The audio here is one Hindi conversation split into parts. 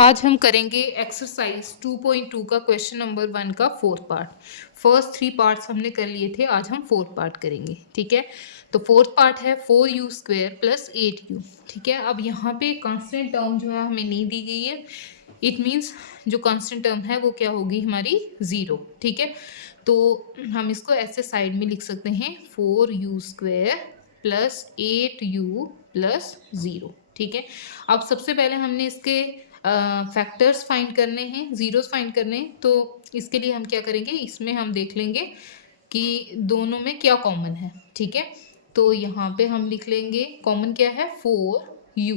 आज हम करेंगे एक्सरसाइज 2.2 का क्वेश्चन नंबर 1 का फोर्थ पार्ट। फर्स्ट 3 पार्ट्स हमने कर लिए थे, आज हम फोर्थ पार्ट करेंगे। ठीक है, तो फोर्थ पार्ट है 4u² प्लस 8u। ठीक है, अब यहाँ पे कांस्टेंट टर्म जो है हमें नहीं दी गई है। इट मीन्स जो कांस्टेंट टर्म है वो क्या होगी हमारी 0। ठीक है, तो हम इसको ऐसे साइड में लिख सकते हैं 4u² प्लस 8u प्लस 0। ठीक है, अब सबसे पहले हमने इसके फैक्टर्स फाइंड करने हैं, ज़ीरोस फाइंड करने हैं। तो इसके लिए हम क्या करेंगे, इसमें हम देख लेंगे कि दोनों में क्या कॉमन है। ठीक है, तो यहाँ पे हम लिख लेंगे कॉमन क्या है 4u।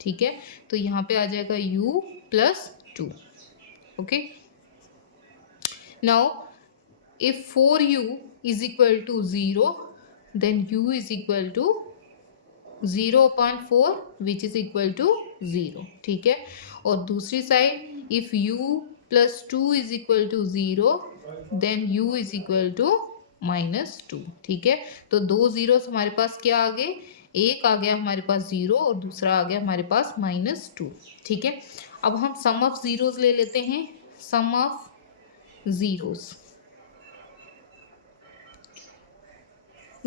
ठीक है, तो यहाँ पे आ जाएगा u plus 2। Okay, now if 4u is equal to 0 then u is equal to 0/4 which is equal to 0। ठीक है, और दूसरी side if u plus 2 is equal to 0 then u is equal to -2। ठीक है, तो दो जीरोस हमारे पास क्या आ गए, एक आ गया हमारे पास 0 और दूसरा आ गया हमारे पास -2। ठीक है, अब हम सम ऑफ जीरोस ले लेते हैं। Sum of zeros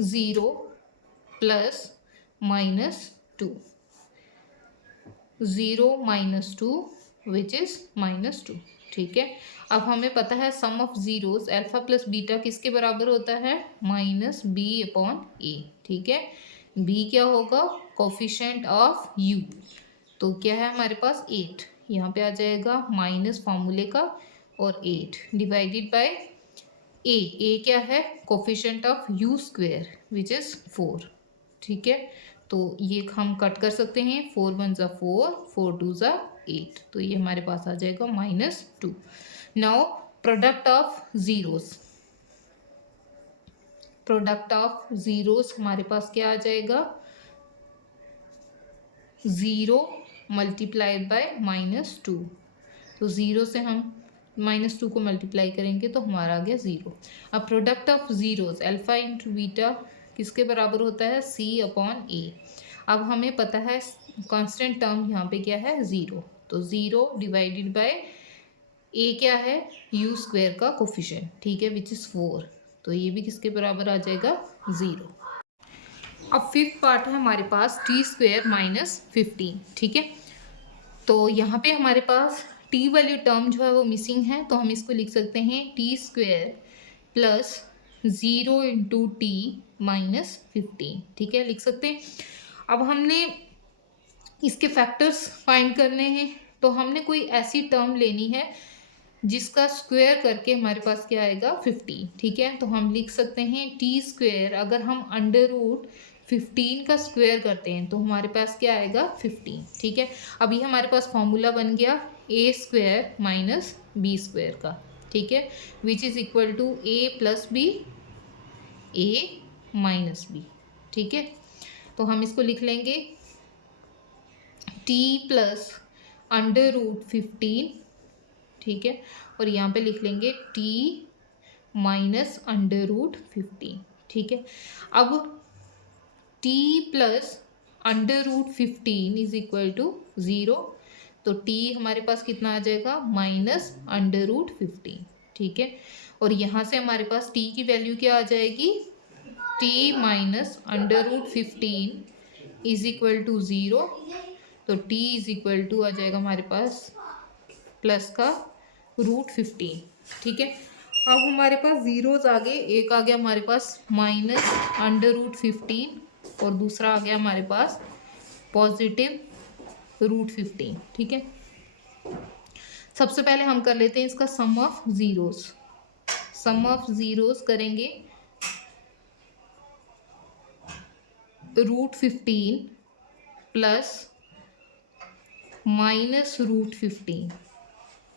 0 plus -2, 0 -2 which is -2। ठीक है, अब हमें पता है sum of zeros alpha plus beta किसके बराबर होता है -b/a। ठीक है, b क्या होगा कोफिशिएंट ऑफ u, तो क्या है हमारे पास 8, यहाँ पे आ जाएगा माइनस फार्मूले का और 8 डिवाइडेड बाय a क्या है coefficient of u² which is 4। ठीक है, तो ये हम कट कर सकते हैं, 4 1 ज़ा 4, 4 2 ज़ा 8, तो ये हमारे पास आ जाएगा -2। Now product of zeros, product of zeros हमारे पास क्या आ जाएगा 0 मल्टीप्लाइड बाय -2। तो 0 से हम -2 को मल्टीप्लाई करेंगे तो हमारा आ गया 0। अब product of zeros alpha into beta किसके बराबर होता है c/a। अब हमें पता है कांस्टेंट टर्म यहाँ पे क्या है 0, तो 0 डिवाइडेड बाय a क्या है u² का कोफिशिएंट। ठीक है, विच इज़ 4, तो ये भी किसके बराबर आ जाएगा 0। अब फिफ्थ पार्ट है हमारे पास t² - 15। ठीक है, तो यहाँ पे हमारे पास t वाली टर्म जो है वो मिसिंग है, तो हम इसको लिख सकते हैं t² प्लस 0 इंटू टी -15। ठीक है, लिख सकते हैं। अब हमने इसके फैक्टर्स फाइंड करने हैं, तो हमने कोई ऐसी टर्म लेनी है जिसका स्क्वायर करके हमारे पास क्या आएगा 15। ठीक है, तो हम लिख सकते हैं t², अगर हम √15 का स्क्वायर करते हैं तो हमारे पास क्या आएगा 15। ठीक है, अभी हमारे पास फॉर्मूला बन गया a² - b² का। ठीक है, which is equal to a plus B, a minus B. ठीक है, तो हम इसको लिख लेंगे t प्लस √15। ठीक है, और यहाँ पे लिख लेंगे t माइनस √15। ठीक है, अब t plus √15 is equal to 0, तो t हमारे पास कितना आ जाएगा -√15। ठीक है, और यहाँ से हमारे पास t की वैल्यू क्या आ जाएगी t minus √15 is equal to 0, तो t इज इक्वल टू आ जाएगा हमारे पास प्लस का √15। ठीक है, अब हमारे पास जीरोस आ गए, एक आ गया हमारे पास -√15 और दूसरा आ गया हमारे पास पॉजिटिव √15। ठीक है, सबसे पहले हम कर लेते हैं इसका sum of zeros. Sum of zeros करेंगे √15 प्लस -√15।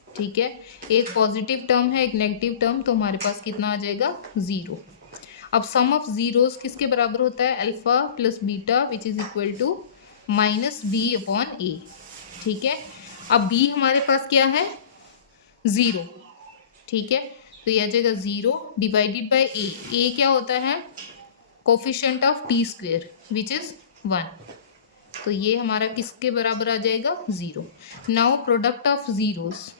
ठीक है, एक पॉजिटिव टर्म है एक नेगेटिव टर्म, तो हमारे पास कितना आ जाएगा 0। अब सम ऑफ जीरोस किसके बराबर होता है alpha plus beta which is equal to -b/a। ठीक है, अब b हमारे पास क्या है 0। ठीक है, तो ये आ जाएगा 0 डिवाइडेड बाय a क्या होता है coefficient of t² which is 1। तो ये हमारा किसके बराबर आ जाएगा 0। Now product of zeros,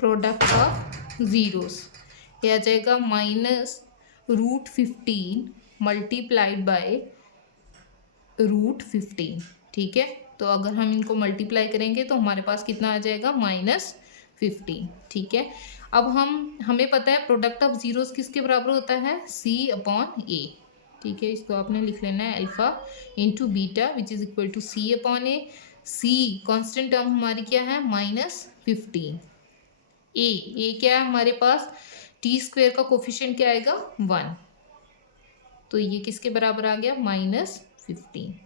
product of zeros ये आ जाएगा -√15 मल्टीप्लाइड बाय √15। ठीक है, तो अगर हम इनको मल्टीप्लाई करेंगे तो हमारे पास कितना आ जाएगा -15। ठीक है, अब हमें पता है प्रोडक्ट ऑफ जीरोस किसके बराबर होता है C/A। ठीक है, इसको आपने लिख लेना है alpha into beta which is equal to C/A। C constant term हमारी क्या है -15। ए क्या है हमारे पास, t² का कोफिशिएंट क्या आएगा 1, तो ये किसके बराबर आ गया -15।